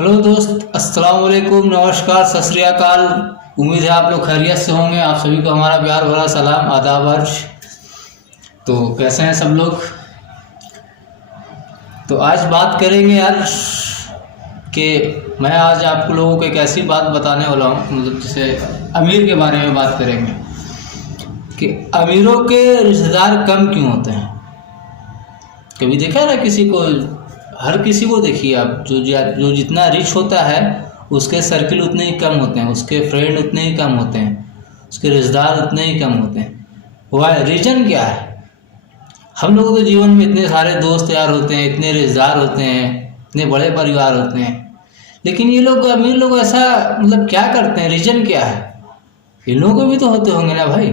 Hello दोस्त, अस्सलाम वालेकुम, नमस्कार, सत श्री अकाल। उम्मीद है आप लोग खैरियत से होंगे। आप सभी को हमारा प्यार भरा सलाम, आदाब, अर्ज। तो कैसे हैं सब लोग? तो आज बात करेंगे यार कि मैं आज आप लोगों को एक ऐसी बात बताने वाला हूँ, मतलब जैसे अमीर के बारे में बात करेंगे कि अमीरों के रिश्तेदार कम क्यों होते हैं। कभी देखा ना किसी को? हर किसी को देखिए आप, जो जितना रिच होता है उसके सर्किल उतने ही कम होते हैं, उसके फ्रेंड उतने ही कम होते हैं, उसके रिश्तेदार उतने ही कम होते हैं। वाई? रीज़न क्या है? हम लोगों के जीवन में इतने सारे दोस्त यार होते हैं, इतने रिश्तेदार होते हैं, इतने बड़े परिवार होते हैं, लेकिन ये लोग अमीर लोग ऐसा मतलब क्या करते हैं? रीज़न क्या है? इन लोगों को भी तो होते होंगे ना भाई।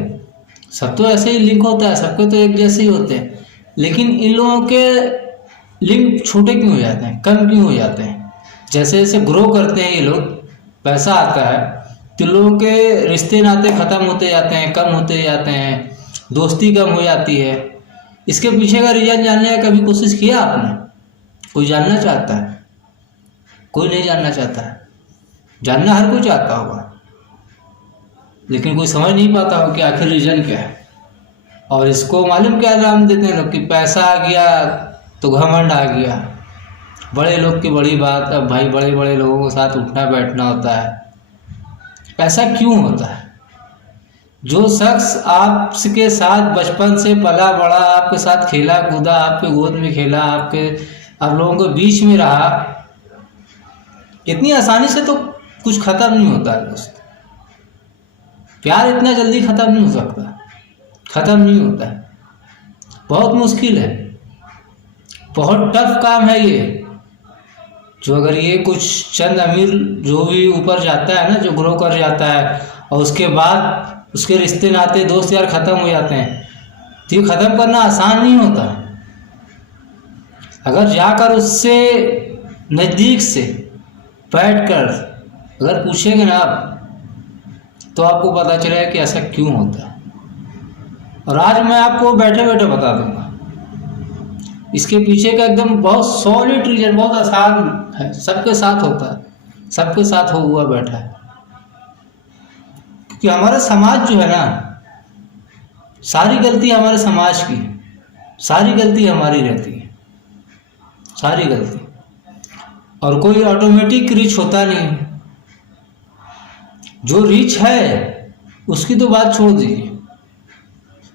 सब तो ऐसे ही लिंक होता है, सबके तो एक जैसे ही होते हैं, लेकिन इन लोगों के लिंक छोटे क्यों हो जाते हैं, कम क्यों हो जाते हैं? जैसे जैसे ग्रो करते हैं ये लोग, पैसा आता है तो लोगों के रिश्ते नाते ख़त्म होते जाते हैं, कम होते जाते हैं, दोस्ती कम हो जाती है। इसके पीछे का रीज़न जानने का कभी कोशिश किया आपने? कोई जानना चाहता है? कोई नहीं जानना चाहता है। जानना हर कोई चाहता होगा, लेकिन कोई समझ नहीं पाता हो कि आखिर रीज़न क्या है। और इसको मालूम क्या नाम देते हैं लोग कि पैसा आ गया तो घमंड आ गया। बड़े लोग की बड़ी बात। अब भाई बड़े बड़े लोगों के साथ उठना बैठना होता है। ऐसा क्यों होता है? जो शख्स आपके साथ बचपन से पला बड़ा, आपके साथ खेला कूदा, आपके गोद में खेला, आप लोगों के बीच में रहा, इतनी आसानी से तो कुछ ख़त्म नहीं होता है दोस्त। प्यार इतना जल्दी ख़त्म नहीं हो सकता, ख़त्म नहीं होता है, बहुत मुश्किल है, बहुत टफ काम है ये। जो अगर ये कुछ चंद अमीर जो भी ऊपर जाता है ना, जो ग्रो कर जाता है और उसके बाद उसके रिश्ते नाते दोस्त यार ख़त्म हो जाते हैं, तो ये ख़त्म करना आसान नहीं होता। अगर जाकर उससे नज़दीक से बैठ कर अगर पूछेंगे ना आप, तो आपको पता चलेगा कि ऐसा क्यों होता है। और आज मैं आपको बैठे बैठे बता दूंगा इसके पीछे का एकदम बहुत सॉलिड रीजन, बहुत आसान है, सबके साथ होता है, सबके साथ हो हुआ बैठा है। क्योंकि हमारा समाज जो है ना, सारी गलती हमारे समाज की, सारी गलती हमारी रहती है, सारी गलती। और कोई ऑटोमेटिक रिच होता नहीं। जो रिच है उसकी तो बात छोड़ दीजिए,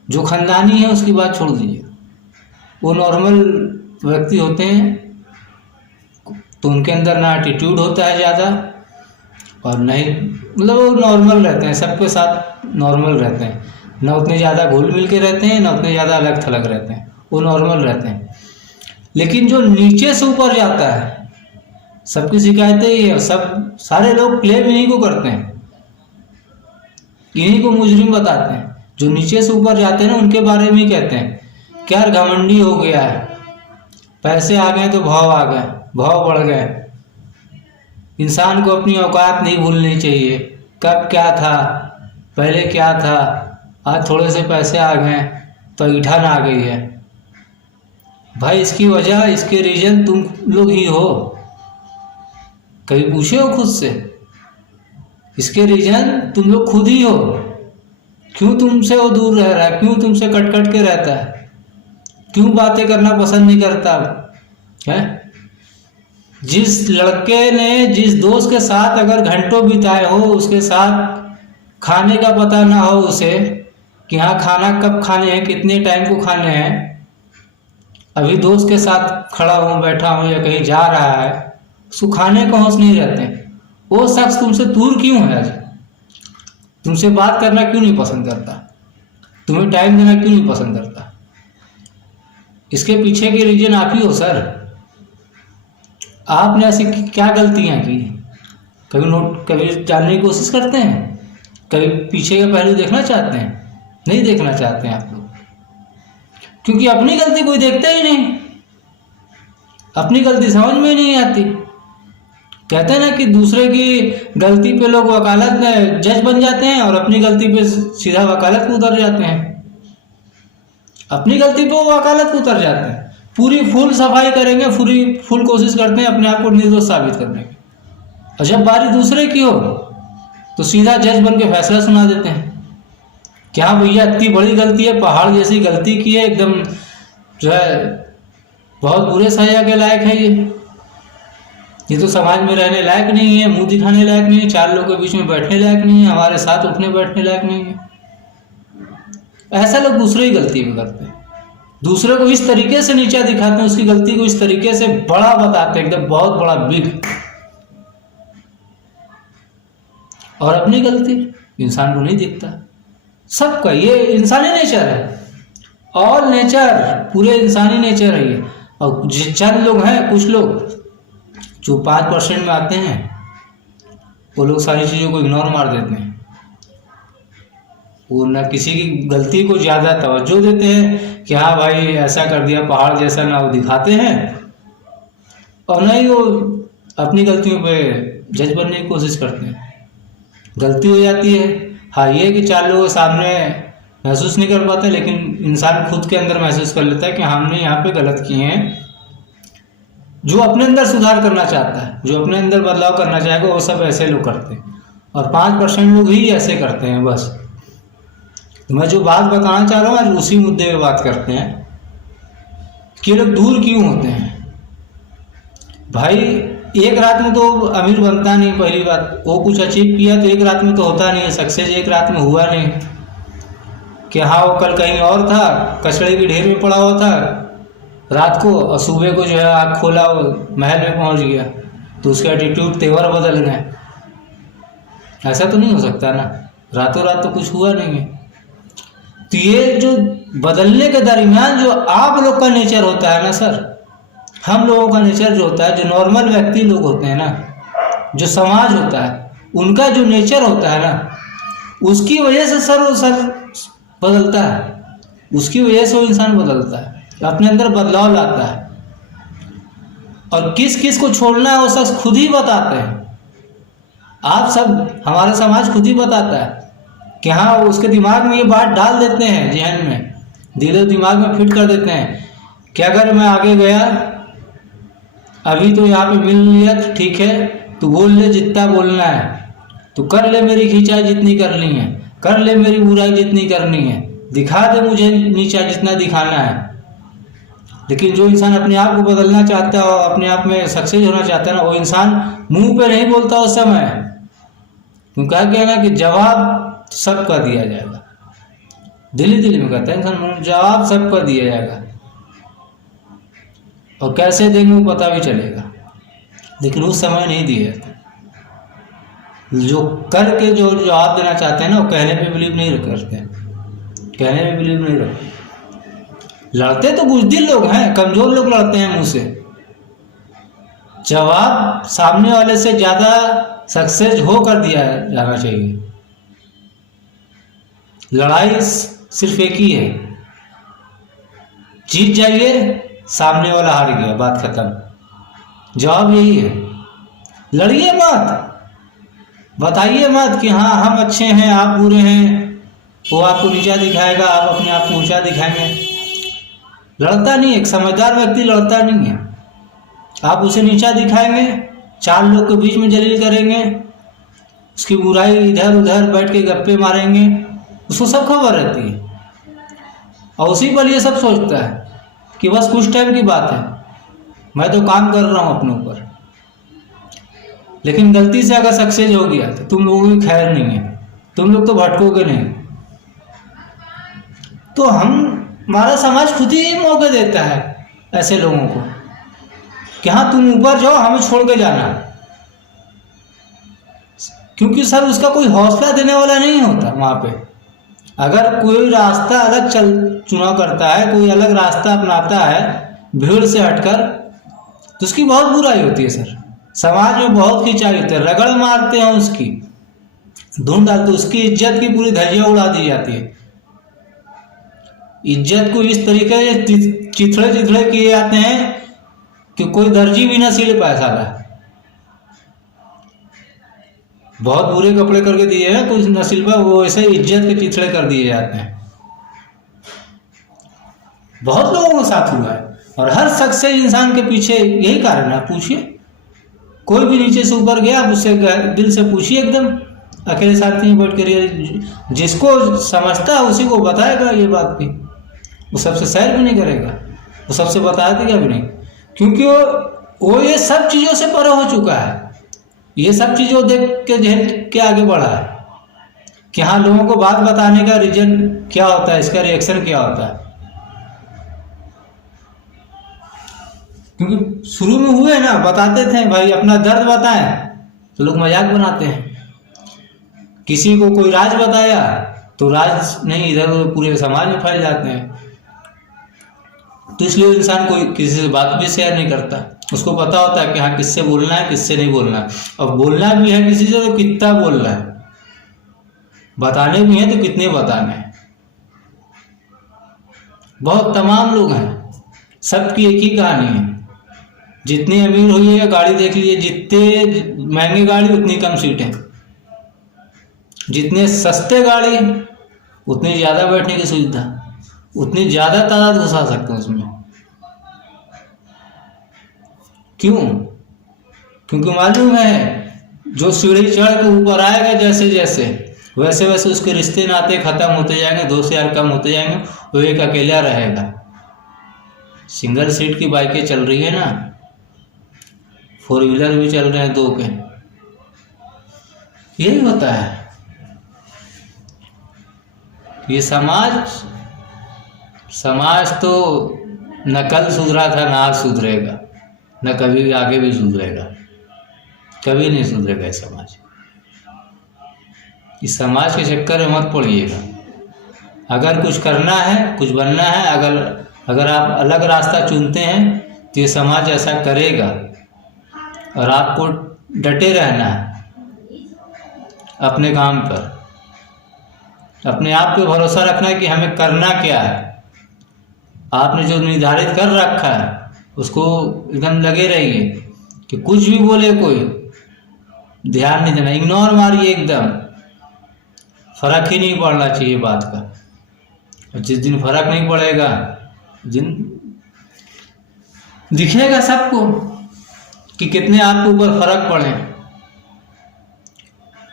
जो खानदानी है उसकी बात छोड़ दीजिए। वो नॉर्मल व्यक्ति होते हैं तो उनके अंदर ना एटीट्यूड होता है ज़्यादा, और नहीं मतलब वो नॉर्मल रहते हैं, सबके साथ नॉर्मल रहते हैं, ना उतने ज़्यादा घुल मिल के रहते हैं, ना उतने ज़्यादा अलग थलग रहते हैं, वो नॉर्मल रहते हैं। लेकिन जो नीचे से ऊपर जाता है, सबकी शिकायतें ही है, सब सारे लोग क्लेम इन्हीं को करते हैं, इन्हीं को मुजरिम बताते हैं। जो नीचे से ऊपर जाते हैं ना, उनके बारे में ही कहते हैं क्या घमंडी हो गया है, पैसे आ गए तो भाव आ गए, भाव बढ़ गए। इंसान को अपनी औकात नहीं भूलनी चाहिए। कब क्या था, पहले क्या था, आज थोड़े से पैसे आ गए तो ईठान आ गई है। भाई इसकी वजह, इसके रीजन तुम लोग ही हो। कभी पूछे हो खुद से? इसके रीजन तुम लोग खुद ही हो। क्यों तुमसे वो दूर रह रहा है, क्यों तुमसे कट कट के रहता है, क्यों बातें करना पसंद नहीं करता है? जिस लड़के ने, जिस दोस्त के साथ अगर घंटों बिताए हो, उसके साथ खाने का पता ना हो उसे कि हाँ खाना कब खाने हैं, कितने टाइम को खाने हैं, अभी दोस्त के साथ खड़ा हूँ, बैठा हूँ या कहीं जा रहा है, उसको खाने को होश नहीं रहते, वो शख्स तुमसे दूर क्यों है? आज तुमसे बात करना क्यों नहीं पसंद करता, तुम्हें टाइम देना क्यों नहीं पसंद करता? इसके पीछे के रीजन आप ही हो सर। आपने ऐसी क्या गलतियां की? कभी जानने की कोशिश करते हैं? कभी पीछे का पहलू देखना चाहते हैं? नहीं देखना चाहते हैं आप लोग, क्योंकि अपनी गलती कोई देखता ही नहीं, अपनी गलती समझ में नहीं आती। कहते हैं ना कि दूसरे की गलती पे लोग वकालत में जज बन जाते हैं और अपनी गलती पे सीधा वकालत में उतर जाते हैं। अपनी गलती पे वो वकालत में उतर जाते हैं, पूरी फुल सफाई करेंगे, पूरी फुल कोशिश करते हैं अपने आप को निर्दोष साबित करने की। और जब बारी दूसरे की हो तो सीधा जज बन के फैसला सुना देते हैं कि हाँ भैया इतनी बड़ी गलती है, पहाड़ जैसी गलती की है, एकदम जो है बहुत बुरे सजा के लायक है, ये तो समाज में रहने लायक नहीं है, मुंह दिखाने लायक नहीं है, चार लोगों के बीच में बैठने लायक नहीं है, हमारे साथ उठने बैठने लायक नहीं है। ऐसा लोग दूसरे ही गलती में करते हैं, दूसरे को इस तरीके से नीचा दिखाते हैं, उसकी गलती को इस तरीके से बड़ा बताते हैं, एकदम बहुत बड़ा बिग। और अपनी गलती इंसान को नहीं दिखता, सबका ये इंसानी नेचर है, ऑल नेचर, पूरे इंसानी नेचर है ये। और चंद लोग हैं, कुछ लोग जो 5% में आते हैं, वो लोग सारी चीज़ों को इग्नोर मार देते हैं, वो ना किसी की गलती को ज़्यादा तवज्जो देते हैं कि हाँ भाई ऐसा कर दिया पहाड़ जैसा, ना वो दिखाते हैं और ना ही वो अपनी गलतियों पे जज बनने की कोशिश करते हैं। गलती हो जाती है, हाँ ये है कि चार लोगों के सामने महसूस नहीं कर पाते, लेकिन इंसान खुद के अंदर महसूस कर लेता है कि हमने यहाँ पे गलत किए हैं। जो अपने अंदर सुधार करना चाहता है, जो अपने अंदर बदलाव करना चाहेगा, वो सब ऐसे लोग करते हैं, और 5% लोग ही ऐसे करते हैं बस। तो मैं जो बात बताना चाह रहा हूँ आज उसी मुद्दे पे बात करते हैं कि लोग दूर क्यों होते हैं। भाई एक रात में तो अमीर बनता नहीं, पहली बात, वो कुछ अचीव किया तो एक रात में तो होता नहीं है, सक्सेस एक रात में हुआ नहीं कि हाँ वो कल कहीं और था, कचड़े की ढेर में पड़ा हुआ था रात को, और सुबह को जो है आँख खोला वो महल में पहुंच गया, तो उसके एटीट्यूड तेवर बदल गए। ऐसा तो नहीं हो सकता ना, रातों रात तो कुछ हुआ नहीं है। तो ये जो बदलने के दरमियान जो आप लोग का नेचर होता है ना सर, हम लोगों का नेचर जो होता है, जो नॉर्मल व्यक्ति लोग होते हैं ना, जो समाज होता है, उनका जो नेचर होता है ना, उसकी वजह से सर वो सर बदलता है, उसकी वजह से वो इंसान बदलता है, अपने अंदर बदलाव लाता है। और किस किस को छोड़ना है वो शख्स खुद ही बताते हैं। आप सब, हमारा समाज खुद ही बताता है कि हाँ उसके दिमाग में ये बात डाल देते हैं, जहन में धीरे दिमाग में फिट कर देते हैं कि अगर मैं आगे गया, अभी तो यहाँ पे मिल लिया तो ठीक है, तो बोल ले जितना बोलना है, तो कर ले मेरी खिंचाई जितनी करनी है, कर ले मेरी बुराई जितनी करनी है, दिखा दे मुझे नीचा जितना दिखाना है। लेकिन जो इंसान अपने आप को बदलना चाहता है और अपने आप में सक्सेस होना चाहता है ना, वो इंसान मुंह पे नहीं बोलता उस समय, क्योंकि कहा गया ना कि जवाब सबका दिया जाएगा, दिल्ली दिल्ली में कहता है इंसान, जवाब सबका दिया जाएगा, और कैसे देंगे वो पता भी चलेगा, लेकिन उस समय नहीं दिया जाता। जो करके जो जवाब देना चाहते हैं ना, वो कहने पे बिलीव नहीं करते हैं, कहने में बिलीव नहीं रखते। लड़ते तो बुज़दिल लोग हैं, कमजोर लोग लड़ते हैं मुंह से, जवाब सामने वाले से ज्यादा सक्सेस होकर दिया जाना चाहिए। लड़ाई सिर्फ एक ही है, जीत जाइए, सामने वाला हार गया, बात खत्म। जवाब यही है, लड़िए मत, बताइए मत कि हाँ हम अच्छे हैं आप बुरे हैं, वो आपको नीचा दिखाएगा, आप अपने आप को ऊंचा दिखाएंगे। लड़ता नहीं, एक समझदार व्यक्ति लड़ता नहीं है। आप उसे नीचा दिखाएंगे, चार लोग के बीच में जलील करेंगे, उसकी बुराई इधर उधर बैठ के गप्पे मारेंगे, उसको सब खबर रहती है, और उसी पर ये सब सोचता है कि बस कुछ टाइम की बात है, मैं तो काम कर रहा हूँ अपने ऊपर। लेकिन गलती से अगर सक्सेस हो गया तो तुम लोगों की खैर नहीं है, तुम लोग तो भटकोगे नहीं। तो हमारा समाज खुद ही मौके देता है ऐसे लोगों को कि हाँ तुम ऊपर जाओ, हमें छोड़ के जाना, क्योंकि सर उसका कोई हौसला देने वाला नहीं होता वहाँ पे। अगर कोई रास्ता अलग चुनाव करता है, कोई अलग रास्ता अपनाता है भीड़ से हटकर, तो उसकी बहुत बुराई होती है सर, समाज में बहुत खिंचाई होती है, रगड़ मारते हैं उसकी, धुन डालते, उसकी इज्जत की पूरी धज्जियां उड़ा दी जाती है। इज्जत को इस तरीके से चिथड़े चिथड़े किए जाते हैं कि कोई दर्जी भी ना सिल पाए साला। बहुत बुरे कपड़े करके दिए हैं, कुछ न सिल पाए, वो ऐसे इज्जत के चिथड़े कर दिए जाते हैं। बहुत लोगों के साथ हुआ है, और हर सक्सेस इंसान के पीछे यही कारण है। पूछिए कोई भी नीचे से ऊपर गया, आप उससे दिल से पूछिए, एकदम अकेले साथ नहीं बैठ कर, जिसको समझता है उसी को बताएगा ये बात भी। वो सबसे सैर भी नहीं करेगा, वो सबसे बता देगा भी नहीं, क्योंकि वो ये सब चीज़ों से परे हो चुका है। ये सब चीज़ों देख के झेल के आगे बढ़ा है कि हाँ, लोगों को बात बताने का रीजन क्या होता है, इसका रिएक्शन क्या होता है। क्योंकि शुरू में हुए ना, बताते थे भाई अपना दर्द बताएं तो लोग मजाक बनाते हैं, किसी को कोई राज बताया तो राज नहीं, इधर पूरे समाज में फैल जाते हैं। तो इसलिए इंसान कोई किसी से बात भी शेयर नहीं करता, उसको पता होता है कि हाँ, किससे बोलना है, किससे नहीं बोलना है, और बोलना भी है किसी से तो कितना बोलना है, बताने भी हैं तो कितने बताने हैं। बहुत तमाम लोग हैं, सबकी एक ही कहानी है। जितनी अमीर होइएगा, गाड़ी देख लीजिए, जितने महंगी गाड़ी उतनी कम सीटें, जितने सस्ते गाड़ी उतनी ज़्यादा बैठने की सुविधा, उतनी ज़्यादा तादाद घुसा सकते हैं उसमें। क्यों? क्योंकि मालूम है जो सीढ़ी चढ़ के ऊपर आएगा जैसे जैसे, वैसे वैसे उसके रिश्ते नाते खत्म होते जाएंगे, दोस्त यार कम होते जाएंगे, वो एक अकेला रहेगा। सिंगल सीट की बाइकें चल रही है ना, 4 व्हीलर भी चल रहे हैं 2 के, यही होता है। ये समाज तो न कल सुधरा था, ना आज सुधरेगा, न कभी भी आगे भी सुधरेगा, कभी नहीं सुधरेगा ये समाज। इस समाज के चक्कर में मत पड़िएगा। अगर कुछ करना है, कुछ बनना है, अगर आप अलग रास्ता चुनते हैं तो ये समाज ऐसा करेगा, और आपको डटे रहना है अपने काम पर, अपने आप पे भरोसा रखना है कि हमें करना क्या है। आपने जो निर्धारित कर रखा है उसको एकदम लगे रहिए, कि कुछ भी बोले कोई ध्यान नहीं देना, इग्नोर मारिए एकदम, फर्क ही नहीं पड़ना चाहिए बात का। और जिस दिन फर्क नहीं पड़ेगा, जिन दिखेगा सबको कि कितने आपके ऊपर फर्क पड़े,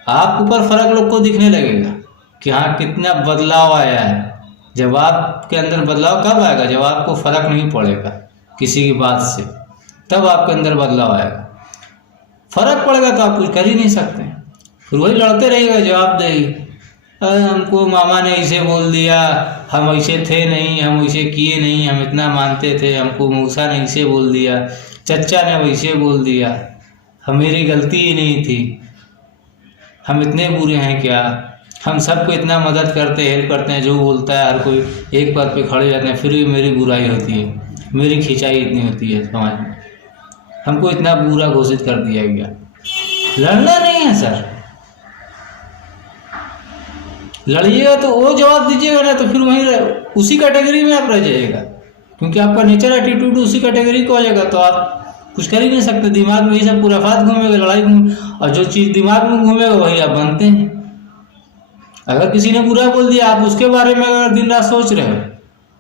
आपके ऊपर फर्क लोग को दिखने लगेगा कि हाँ, कितना बदलाव आया है। जब आपके अंदर बदलाव कब आएगा? जब आपको फर्क नहीं पड़ेगा किसी की बात से, तब आपके अंदर बदलाव आएगा। फर्क पड़ेगा तो आप कुछ कर ही नहीं सकते, फिर वही लड़ते रहिएगा जवाबदेही। हमको मामा ने ऐसे बोल दिया, हम ऐसे थे नहीं, हम वैसे किए नहीं, हम इतना मानते थे, हमको मौसा ने ऐसे बोल दिया, चचा ने वैसे बोल दिया, मेरी गलती ही नहीं थी, हम इतने बुरे हैं क्या, हम सबको इतना मदद करते हैं, हेल्प करते हैं, जो बोलता है हर कोई एक पर पे खड़े जाते हैं, फिर भी मेरी बुराई होती है, मेरी खिंचाई इतनी होती है समाज में, हमको इतना बुरा घोषित कर दिया गया। लड़ना नहीं है सर, लड़िएगा तो वो जवाब दीजिएगा ना, तो फिर वहीं उसी कैटेगरी में आप रह जाइएगा, क्योंकि आपका नेचर एटीट्यूड उसी कैटेगरी का हो जाएगा, तो आप कुछ कर ही नहीं सकते। दिमाग में ये सब खुराफात घूमेगा, लड़ाई और जो चीज़ दिमाग में घूमेगा वही आप बनते हैं। अगर किसी ने बुरा बोल दिया, आप उसके बारे में अगर दिन रात सोच रहे हो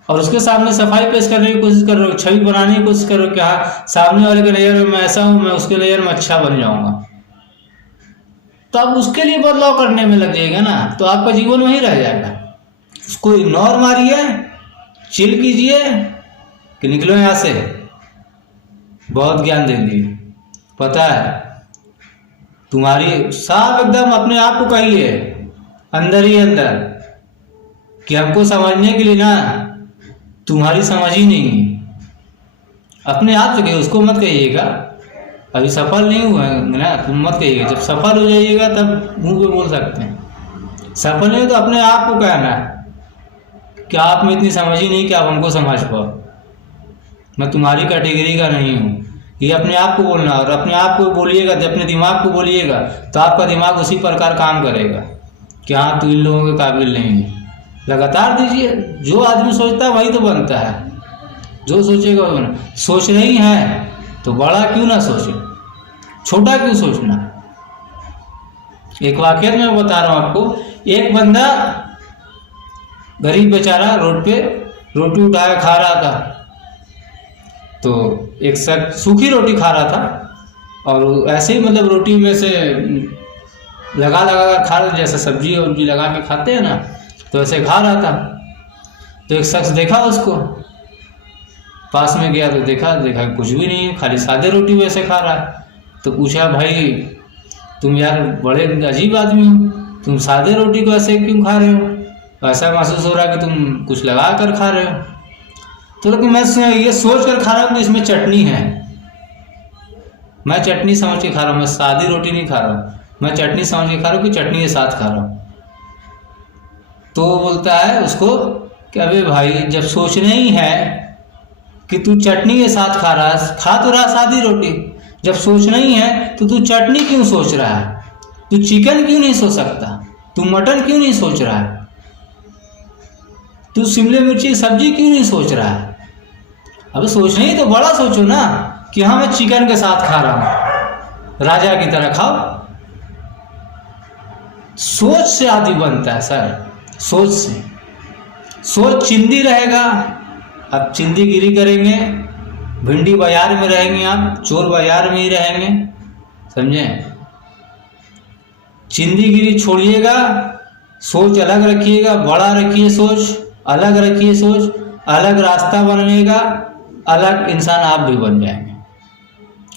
और उसके सामने सफाई पेश करने की कोशिश कर रहे हो, छवि बनाने की कोशिश कर रहे हो कि हाँ, सामने वाले के नज़र में मैं ऐसा हूँ, मैं उसके नज़र में अच्छा बन जाऊँगा, तो आप उसके लिए बदलाव करने में लग जाएगा ना, तो आपका जीवन वहीं रह जाएगा। उसको इग्नोर मारिए, चिल कीजिए कि निकलो यहाँ से। बहुत ज्ञान दे दिए, पता है तुम्हारी, साफ एकदम अपने आप को कहिए अंदर ही अंदर कि हमको समझने के लिए ना तुम्हारी समझ ही नहीं है। अपने आप से कहिए, उसको मत कहिएगा अभी सफल नहीं हुआ है ना, तुम मत कहिएगा। जब सफल हो जाइएगा तब मुंह पे बोल सकते हैं। सफल नहीं तो अपने आप को कहना है कि आप में इतनी समझ ही नहीं कि आप हमको समझ पाओ, मैं तुम्हारी कैटेगरी का नहीं हूँ, ये अपने आप को बोलना। और अपने आप को बोलिएगा, जब अपने दिमाग को बोलिएगा तो आपका दिमाग उसी प्रकार काम करेगा कि हाँ, तू इन लोगों के काबिल नहीं है। लगातार दीजिए, जो आदमी सोचता है वही तो बनता है, जो सोचेगा वो बना। सोच रही है तो बड़ा क्यों ना सोचे, छोटा क्यों सोचना। एक वाकया मैं बता रहा हूँ आपको। एक बंदा गरीब बेचारा रोड पे रोटी उठाया खा रहा था, तो एक शख्स सूखी रोटी खा रहा था और ऐसे ही मतलब रोटी में से लगा लगा कर खा रहे, जैसे सब्जी वब्जी लगा के खाते हैं ना, तो ऐसे खा रहा था। तो एक शख्स देखा उसको, पास में गया तो देखा कुछ भी नहीं है, खाली सादे रोटी वैसे खा रहा है। तो पूछा, भाई तुम यार बड़े अजीब आदमी हो, तुम सादे रोटी को ऐसे क्यों खा रहे हो? ऐसा महसूस हो रहा है कि तुम कुछ लगा कर खा रहे हो। तो लेकिन मैं ये सोच कर खा रहा हूँ कि इसमें चटनी है, मैं चटनी समझ के खा रहा हूँ, मैं सादी रोटी नहीं खा रहा हूँ, मैं चटनी समझ के खा रहा हूँ कि चटनी के साथ खा रहा हूँ। तो वो बोलता है उसको कि अबे भाई, जब सोचना ही है कि तू चटनी के साथ खा रहा है, खा तो रहा सादी रोटी, जब सोचना ही है तो तू चटनी क्यों सोच रहा है? तू चिकन क्यों नहीं सोच सकता? तू मटन क्यों नहीं सोच रहा है? तू शिमले मिर्ची की सब्जी क्यों नहीं सोच रहा है? अब सोचना ही तो बड़ा सोचो ना कि हाँ मैं चिकन के साथ खा रहा हूं, राजा की तरह खाओ। सोच से आदमी बनता है सर, सोच से। सोच चिंदी रहेगा, अब चिंदीगिरी करेंगे, भिंडी बाजार में रहेंगे, आप चोर बाजार में ही रहेंगे, समझे? चिंदीगिरी छोड़िएगा, सोच अलग रखिएगा, बड़ा रखिए, सोच अलग रखिए, सोच अलग रास्ता बनेगा, अलग इंसान आप भी बन जाएंगे,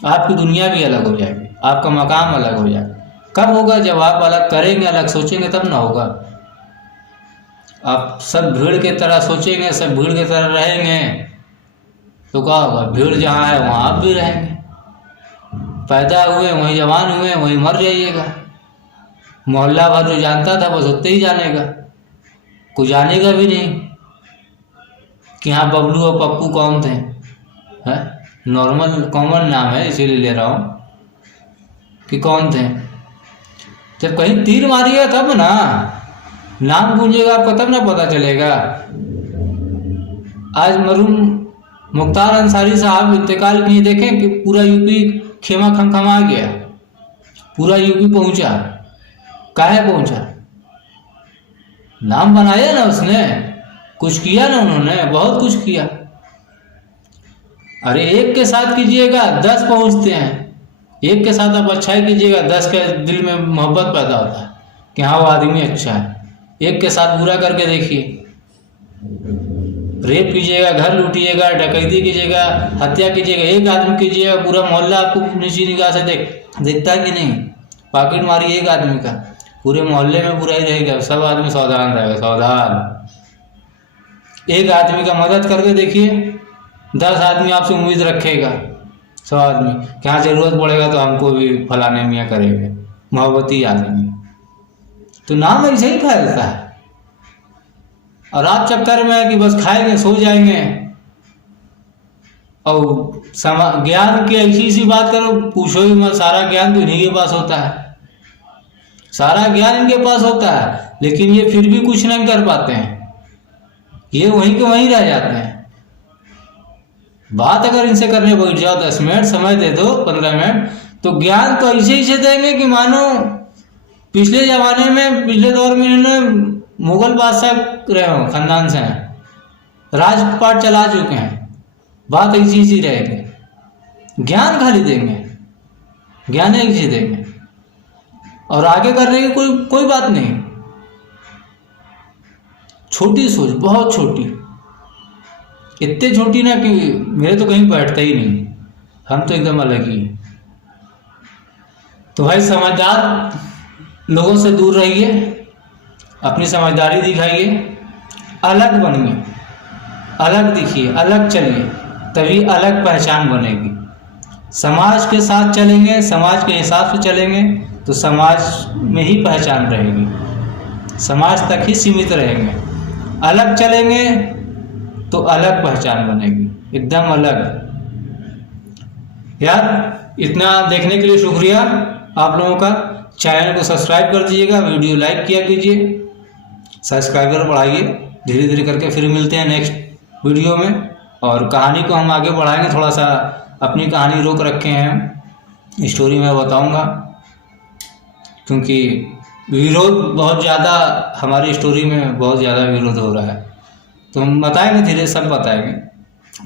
आपकी दुनिया भी अलग हो जाएगी, आपका मकाम अलग हो जाएगा। कब होगा? जब आप अलग करेंगे, अलग सोचेंगे, तब ना होगा। आप सब भीड़ के तरह सोचेंगे, सब भीड़ के तरह रहेंगे, तो क्या होगा? भीड़ जहाँ है वहाँ आप भी रहेंगे। पैदा हुए वहीं जवान हुए वहीं मर जाइएगा। मोहल्ला भर जो जानता था बस उतने ही जानेगा, कोई जानेगा भी नहीं कि हाँ बबलू और पप्पू कौन थे। है नॉर्मल कॉमन नाम है, इसीलिए ले रहा हूँ कि कौन थे। जब कहीं तीर मारिएगा तब ना नाम गूंजेगा आपको, तब ना पता चलेगा। आज मरूम मुख्तार अंसारी साहब इंतकाल किए, देखें कि पूरा यूपी खेमा खमखमा गया, पूरा यूपी पहुंचा। काहे पहुंचा? नाम बनाया ना उसने, कुछ किया ना उन्होंने, बहुत कुछ किया। अरे एक के साथ कीजिएगा 10 पहुंचते हैं, एक के साथ आप अच्छाई कीजिएगा 10 के दिल में मोहब्बत पैदा होता है कि हाँ वो आदमी अच्छा है। एक के साथ बुरा करके देखिए, रेप कीजिएगा, घर लूटिएगा, डकैती कीजिएगा, हत्या कीजिएगा, एक आदमी कीजिएगा, पूरा मोहल्ला आपको नीची निगाह से देखता है कि नहीं। पॉकेट मारी एक आदमी का, पूरे मोहल्ले में बुरा ही रहेगा, सब आदमी सावधान रहेगा, सावधान। एक आदमी का मदद करके देखिए, 10 आदमी आपसे उम्मीद रखेगा, 100 आदमी कि हाँ जरूरत पड़ेगा तो हमको भी फलाने मियाँ करेंगे, मोहब्बती आदमी। तो नाम ऐसे ही फैलता है। और आप चक्कर में है कि बस खाएंगे सो जाएंगे, और ज्ञान की ऐसी सी बात करो, पूछो ही मत, सारा ज्ञान तो इन्हीं के पास होता है, सारा ज्ञान इनके पास होता है, लेकिन ये फिर भी कुछ नहीं कर पाते हैं, ये वहीं के वहीं रह जाते हैं। बात अगर इनसे करने बैठ जाओ 10 मिनट समय दे दो, 15 मिनट, तो ज्ञान तो ऐसे देंगे कि मानो पिछले जमाने में, पिछले दौर में इन्होंने मुगल बादशाह रहे हो, खानदान से हैं, राजपाट चला चुके हैं। बात ऐसी रहेगी, ज्ञान खाली देंगे, ज्ञान ऐसी देंगे, और आगे करने की कोई बात नहीं। छोटी सोच, बहुत छोटी, इतने छोटी ना कि मेरे तो कहीं बैठता ही नहीं, हम तो एकदम अलग ही। तो भाई समझदार लोगों से दूर रहिए, अपनी समझदारी दिखाइए, अलग बनिए, अलग दिखिए, अलग चलिए, तभी अलग पहचान बनेगी। समाज के साथ चलेंगे, समाज के हिसाब से चलेंगे तो समाज में ही पहचान रहेगी, समाज तक ही सीमित रहेंगे। अलग चलेंगे तो अलग पहचान बनेगी, एकदम अलग। यार इतना देखने के लिए शुक्रिया आप लोगों का। चैनल को सब्सक्राइब कर दीजिएगा, वीडियो लाइक किया कीजिए, सब्सक्राइबर बढ़ाइए, धीरे धीरे करके फिर मिलते हैं नेक्स्ट वीडियो में। और कहानी को हम आगे बढ़ाएंगे, थोड़ा सा अपनी कहानी रोक रखे हैं, स्टोरी में बताऊंगा, क्योंकि विरोध बहुत ज़्यादा हमारी स्टोरी में बहुत ज़्यादा विरोध हो रहा है, तो हम बताएंगे, धीरे सब बताएंगे।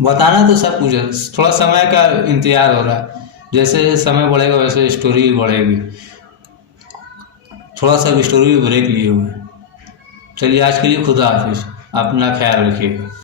बताना तो सब कुछ है, थोड़ा समय का इंतजार हो रहा है, जैसे समय बढ़ेगा वैसे स्टोरी भी बढ़ेगी। थोड़ा सा स्टोरी ब्रेक लिए हुए हैं। चलिए आज के लिए खुदा हाफिज़, अपना ख्याल रखिएगा।